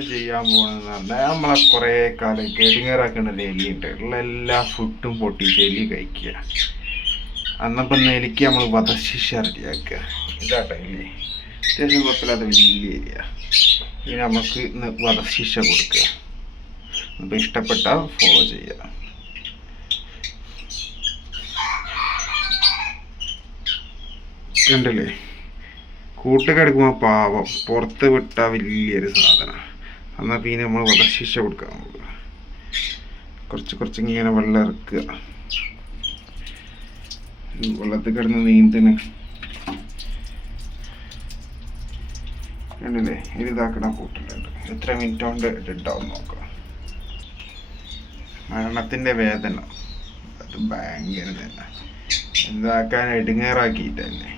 ചെയ്യാൻ പോകണമെന്ന് പറഞ്ഞാൽ നമ്മളെ കുറേ കാലം ഗഡിങ്ങറാക്കുന്ന എലിയുണ്ട് ഉള്ള എല്ലാ ഫുഡും പൊട്ടിച്ച് എലി കഴിക്കുക. അന്നപ്പം എലിക്ക് നമ്മൾ വധശിക്ഷ റെഡിയാക്കുക. ഇതാട്ടോ എലി അത്യാവശ്യം കുഴപ്പമില്ലാത്ത വലിയ ഏരിയ. ഇനി നമുക്ക് വധശിക്ഷ കൊടുക്കുക. അപ്പോൾ ഇഷ്ടപ്പെട്ടാൽ ഫോളോ ചെയ്യുക. കണ്ടില്ലേ, കൂട്ടുകിടക്കുമ്പോൾ പാവം, പുറത്ത് വിട്ട വലിയൊരു സാധനം. എന്നാൽ പിന്നെ നമ്മൾ വധശിക്ഷ കൊടുക്കാൻ പോകുക. കുറച്ച് ഇങ്ങനെ വെള്ളം ഇറക്കുക. വെള്ളത്തിൽ കിടന്ന് നീന്തിന് കണ്ടില്ലേ, ഇതാക്കണ കൂട്ടിലുണ്ട്. എത്ര മിനിറ്റ് കൊണ്ട് ഇട്ടാവും നോക്കാം. മരണത്തിൻ്റെ വേദന അത് ഭയങ്കര തന്നെ. എന്താക്കാൻ ഇടുങ്ങേറാക്കിയിട്ടല്ലേ.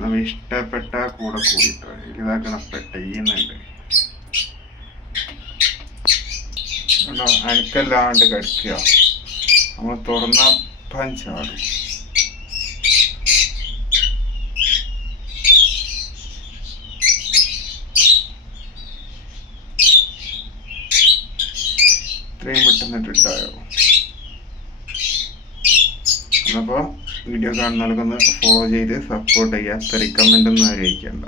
നമ്മൾ ഇഷ്ടപ്പെട്ട കൂടെ കൂടിട്ടോ ഇതാക്കണം. പെട്ടെയ്യുന്നുണ്ട് കേട്ടോ. അനക്കല്ലാണ്ട് കടിക്കുക. നമ്മൾ തുറന്ന പഞ്ചാടും. ഇത്രയും പെട്ടെന്നിട്ടുണ്ടായോ? അപ്പോൾ വീഡിയോ കാണുന്നവർക്കൊന്ന് ഫോളോ ചെയ്ത് സപ്പോർട്ട് ചെയ്യുക. കമൻ്റ് ഒന്നും ആഗ്രഹിക്കേണ്ട.